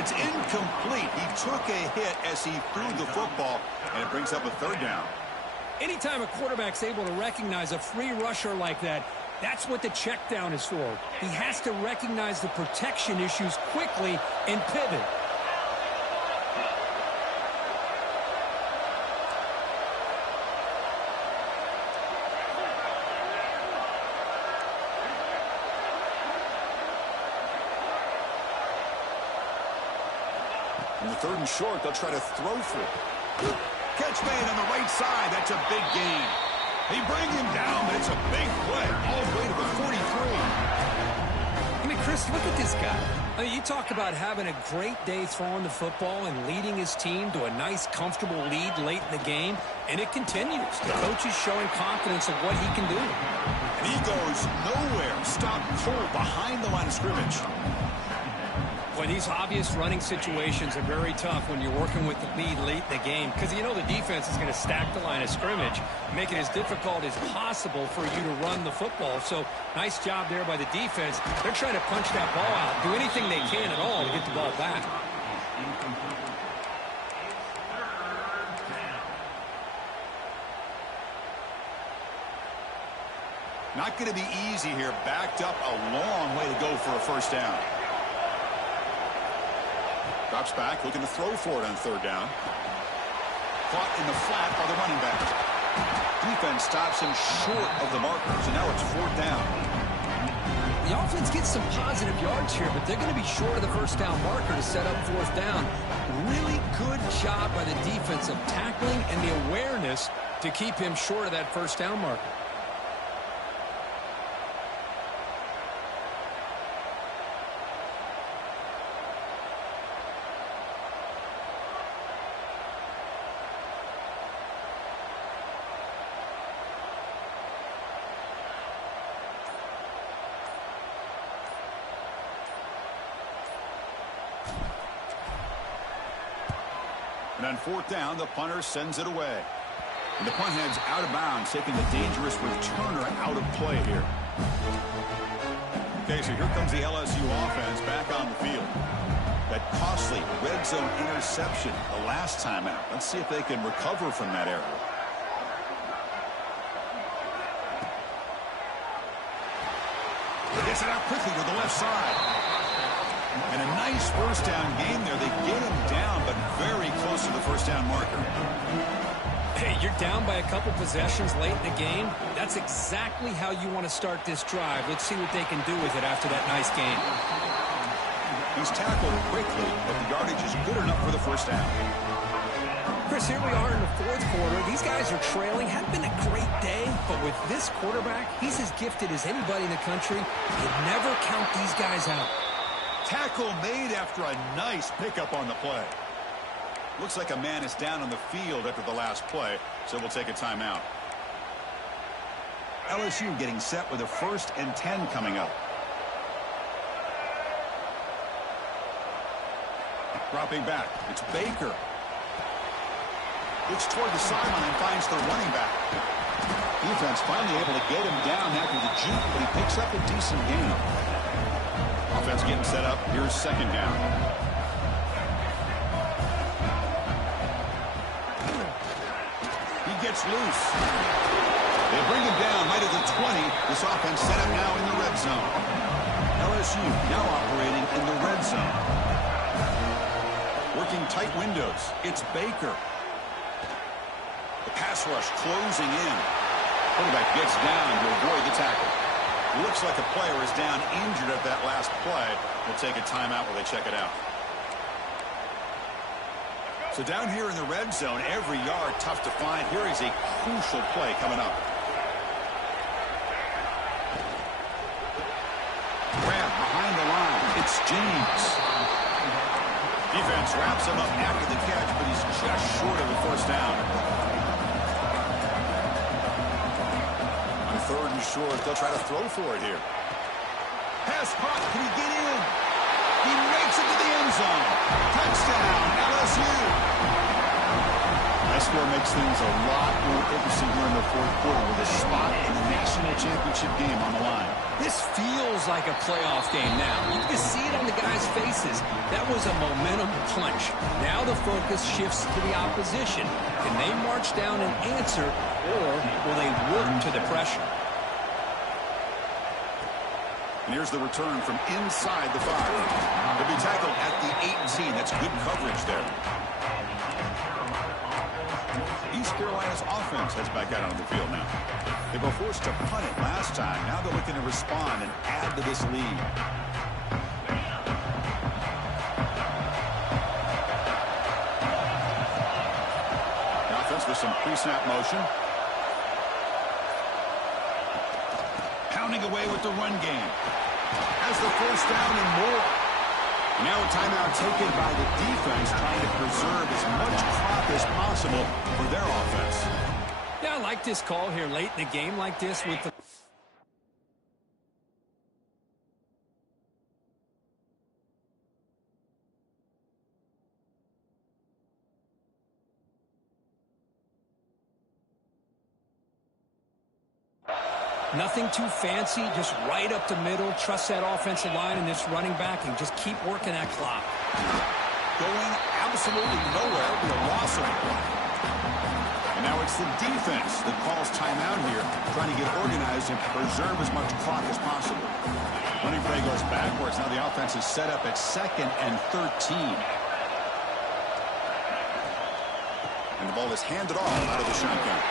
It's incomplete. He took a hit as he threw the football, and it brings up a third down. Anytime a quarterback's able to recognize a free rusher like that, that's what the check down is for. He has to recognize the protection issues quickly and pivot. On the 3rd and short, they'll try to throw for it. Catch made on the right side. That's a big gain. They bring him down, but it's a big play all the way to the 43. I mean, Chris, look at this guy. I mean, you talk about having a great day throwing the football and leading his team to a nice, comfortable lead late in the game, and it continues. The coach is showing confidence of what he can do. And he goes nowhere. Stopped cold behind the line of scrimmage. Well, these obvious running situations are very tough when you're working with the lead late in the game because you know the defense is going to stack the line of scrimmage, make it as difficult as possible for you to run the football. So nice job there by the defense. They're trying to punch that ball out, do anything they can at all to get the ball back. Not going to be easy here. Backed up a long way to go for a first down. Drops back, looking to throw for it on 3rd down. Caught in the flat by the running back. Defense stops him short of the markers, and now it's 4th down. The offense gets some positive yards here, but they're going to be short of the first down marker to set up 4th down. Really good job by the defense of tackling and the awareness to keep him short of that first down marker. And on 4th down, the punter sends it away. And the punt heads out of bounds, taking the dangerous returner out of play here. Okay, so here comes the LSU offense back on the field. That costly red zone interception the last time out. Let's see if they can recover from that error. Gets it out quickly to the left side. And a nice first down game there. They get him down, but very close to the first down marker. Hey, you're down by a couple possessions late in the game. That's exactly how you want to start this drive. Let's see what they can do with it after that nice game. He's tackled quickly, but the yardage is good enough for the first down. Chris, here we are in the 4th quarter. These guys are trailing. Hadn't been a great day, but with this quarterback, he's as gifted as anybody in the country. You never count these guys out. Tackle made after a nice pickup on the play. Looks like a man is down on the field after the last play, so we'll take a timeout. LSU getting set with a 1st and 10 coming up. Dropping back, it's Baker. Looks toward the sideline, finds the running back. Defense finally able to get him down after the juke, but he picks up a decent gain. Offense getting set up. Here's 2nd down. He gets loose. They bring him down right at the 20. This offense set up now in the red zone. LSU now operating in the red zone. Working tight windows. It's Baker. The pass rush closing in. Quarterback gets down to avoid the tackle. Looks like a player is down injured at that last play. We'll take a timeout while they check it out. So down here in the red zone, every yard tough to find. Here is a crucial play coming up. Grab behind the line. It's James. Defense wraps him up after the catch, but he's just short of the first down. 3rd and short, they'll try to throw for it here. Pass caught, can he get in? He makes it to the end zone. Touchdown, LSU. That score makes things a lot more interesting here in the 4th quarter with a spot in the national championship game on the line. This feels like a playoff game now. You can see it on the guys' faces. That was a momentum punch. Now the focus shifts to the opposition. Can they march down and answer, or will they work to the pressure? And here's the return from inside the 5. He'll be tackled at the 18. That's good coverage there. East Carolina's offense heads back out onto the field now. They were forced to punt it last time. Now they're looking to respond and add to this lead. some pre-snap motion. Pounding away with the run game. Has the first down and more. Now a timeout taken by the defense, trying to preserve as much clock as possible for their offense. Yeah, I like this call here late in the game like this with the... Nothing too fancy, just right up the middle. Trust that offensive line and this running back and just keep working that clock. Going absolutely nowhere with a loss of it. And now it's the defense that calls timeout here, trying to get organized and preserve as much clock as possible. Running play goes backwards. Now the offense is set up at 2nd and 13. And the ball is handed off out of the shotgun.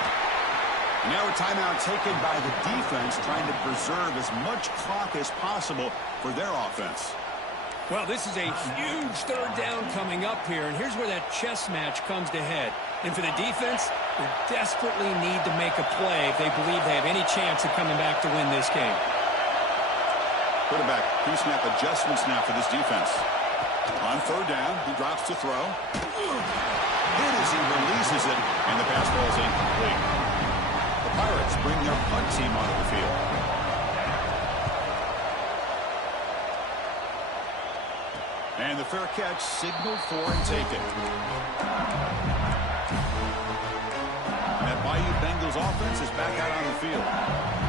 And now a timeout taken by the defense, trying to preserve as much clock as possible for their offense. Well, this is a huge third down coming up here, and here's where that chess match comes to head. And for the defense, they desperately need to make a play if they believe they have any chance of coming back to win this game. Quarterback pre-snap adjustments now for this defense. On third down, he drops to throw. Hit as he releases it, and the pass ball is incomplete. Pirates bring their punt team onto the field. And the fair catch signaled for and taken. And that Bayou Bengals offense is back out on the field.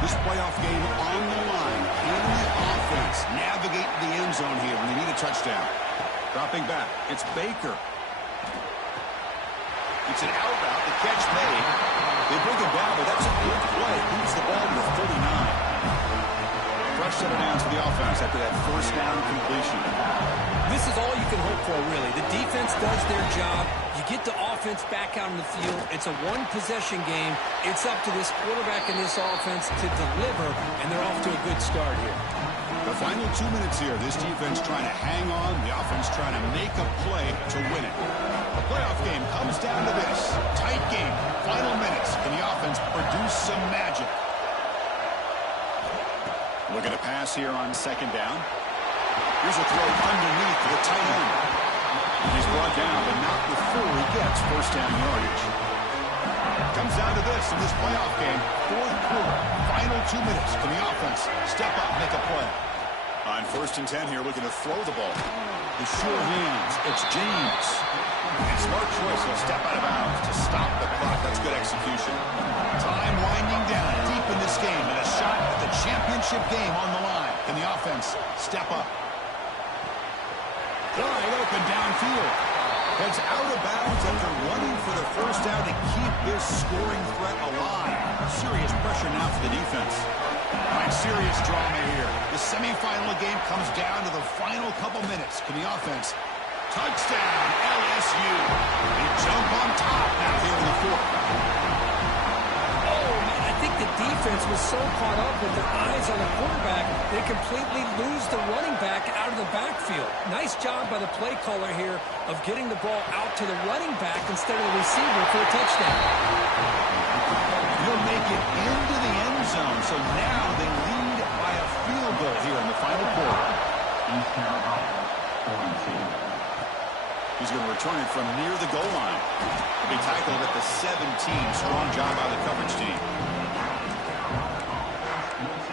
This playoff game on the line. Can the offense navigate the end zone here when they need a touchdown? Dropping back, it's Baker. It's an out route, the catch made. They bring him down, but that's a good play. Moves the ball to the 39. Fresh set of downs to the offense after that first down completion. This is all you can hope for, really. The defense does their job. You get the offense back out in the field. It's a one-possession game. It's up to this quarterback and this offense to deliver, and they're off to a good start here. The final 2 minutes here. This defense trying to hang on. The offense trying to make a play to win it. The playoff game comes down to this. Tight game. Final minutes. Can the offense produce some magic? Looking to pass here on second down. Here's a throw underneath to the tight end. He's brought down, but not before he gets first down yardage. Comes down to this in this playoff game. Fourth quarter. Final 2 minutes. Can the offense step up, make a play? On 1st and 10 here, looking to throw the ball. The sure hands. It's James. And smart choice. He'll step out of bounds to stop the clock. That's good execution. Time winding down deep in this game, and a shot at the championship game on the line. Can the offense step up? Wide open downfield. Heads out of bounds after running for the first down to keep this scoring threat alive. Serious pressure now for the defense. All right, serious drama here. The semifinal game comes down to the final couple minutes. Can the offense? Touchdown, LSU. They jump on top now here in the fourth. Oh, man, I think the defense was so caught up with their eyes on the quarterback, they completely lose the running back out of the backfield. Nice job by the play caller here of getting the ball out to the running back instead of the receiver for a touchdown. He'll make it into the end zone, so now they lead by a field goal here in the final quarter. He's going to return it from near the goal line. He'll be tackled at the 17. Strong job by the coverage team.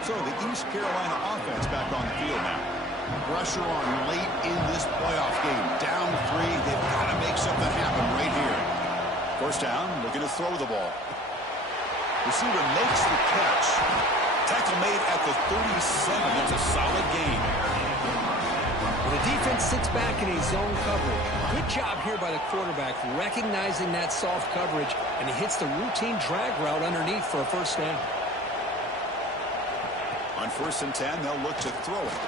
So the East Carolina offense back on the field now. Pressure on late in this playoff game. Down 3. They've got to make something happen right here. First down, looking to throw the ball. Receiver makes the catch. Tackle made at the 37. That's a solid gain. The defense sits back in a zone coverage. Good job here by the quarterback, recognizing that soft coverage, and he hits the routine drag route underneath for a first down. On 1st and 10, they'll look to throw it.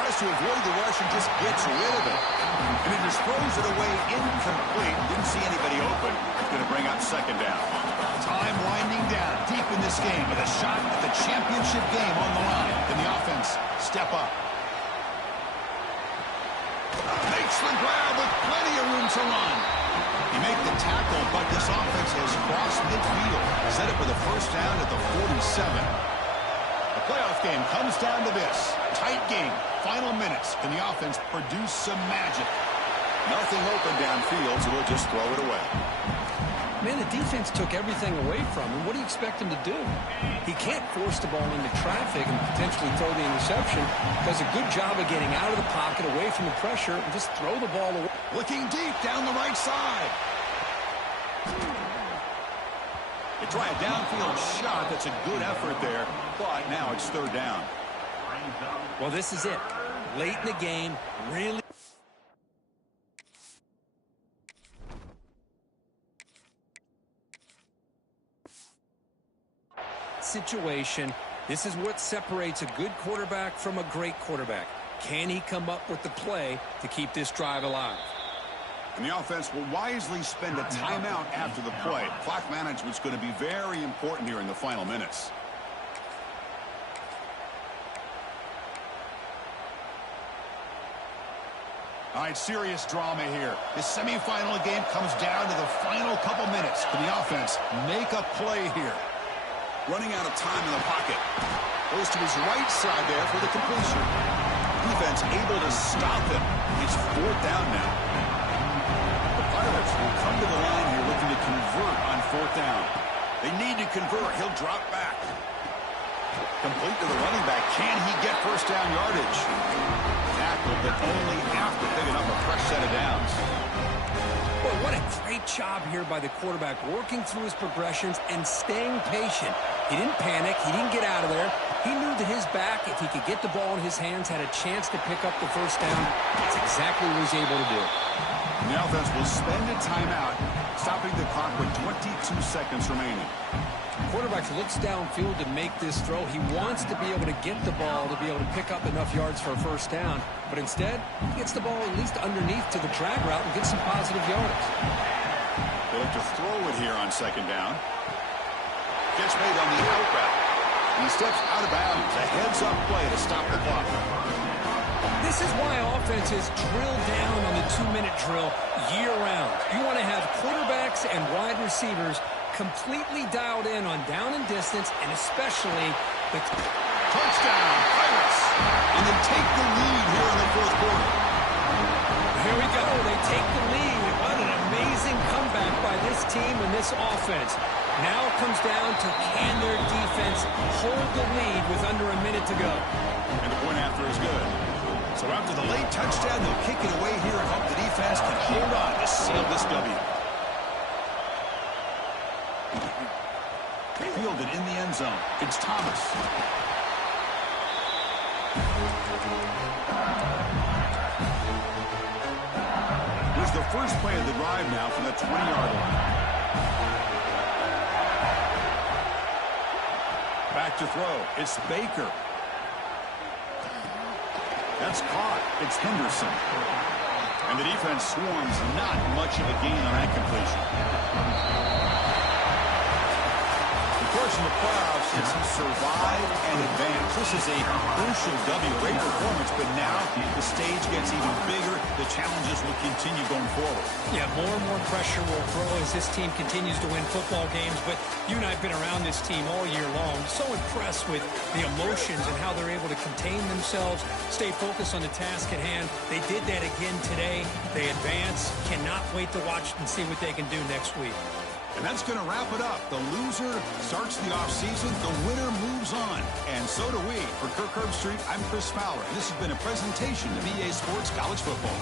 Tries to avoid the rush and just gets rid of it. And he just throws it away incomplete. Didn't see anybody open. It's going to bring up second down. Time winding down deep in this game with a shot at the championship game on the line. Can the offense step up? Makes the grab with plenty of room to run. You make the tackle, but this offense has crossed midfield. Set it for the first down at the 47. The playoff game comes down to this. Tight game, final minutes. Can the offense produce some magic? Nothing open downfield, so we'll just throw it away. Man, the defense took everything away from him. What do you expect him to do? He can't force the ball into traffic and potentially throw the interception. Does a good job of getting out of the pocket, away from the pressure, and just throw the ball away. Looking deep down the right side. They try a downfield shot. That's a good effort there, but now it's third down. Well, this is it. Late in the game, really. Situation. This is what separates a good quarterback from a great quarterback. Can he come up with the play to keep this drive alive? And the offense will wisely spend a timeout after the play. Clock management's going to be very important here in the final minutes. All right, serious drama here. This semifinal game comes down to the final couple minutes. Can the offense make a play here? Running out of time in the pocket. Goes to his right side there for the completion. Defense able to stop him. It's fourth down now. The Pirates will come to the line here looking to convert on fourth down. They need to convert. He'll drop back. Complete to the running back. Can he get first down yardage? Tackle, but only after picking up a fresh set of downs. Boy, what a great job here by the quarterback, working through his progressions and staying patient. He didn't panic. He didn't get out of there. He knew that his back, if he could get the ball in his hands, had a chance to pick up the first down. That's exactly what he was able to do. And the offense will spend a timeout, stopping the clock with 22 seconds remaining. Quarterback looks downfield to make this throw. He wants to be able to get the ball to be able to pick up enough yards for a first down. But instead, he gets the ball at least underneath to the drag route and gets some positive yardage. They'll have to throw it here on second down. Catch made on the out route. He steps out of bounds. A heads-up play to stop the clock. This is why offenses drill down on the 2-minute drill year-round. You want to have quarterbacks and wide receivers completely dialed in on down and distance, and especially the touchdown Pirates, and they take the lead here in the fourth quarter. Here we go. They take the lead. What an amazing comeback by this team and this offense. Now it comes down to can their defense hold the lead with under a minute to go. And the point after is good. So after the late touchdown, they'll kick it away here and hope the defense can hold on to seal this W. Fielded in the end zone. It's Thomas. Here's the first play of the drive now from the 20-yard line. Back to throw. It's Baker. That's caught. It's Henderson. And the defense swarms not much of a gain on that completion. Of course, in the playoffs, since he survived and advanced, this is a crucial W. Great performance, but now the stage gets even bigger. The challenges will continue going forward. Yeah, more and more pressure will grow as this team continues to win football games, but you and I have been around this team all year long. So impressed with the emotions and how they're able to contain themselves, stay focused on the task at hand. They did that again today. They advance. Cannot wait to watch and see what they can do next week. And that's going to wrap it up. The loser starts the offseason. The winner moves on. And so do we. For Kirk Herbstreit, I'm Chris Fowler. And this has been a presentation of EA Sports College Football.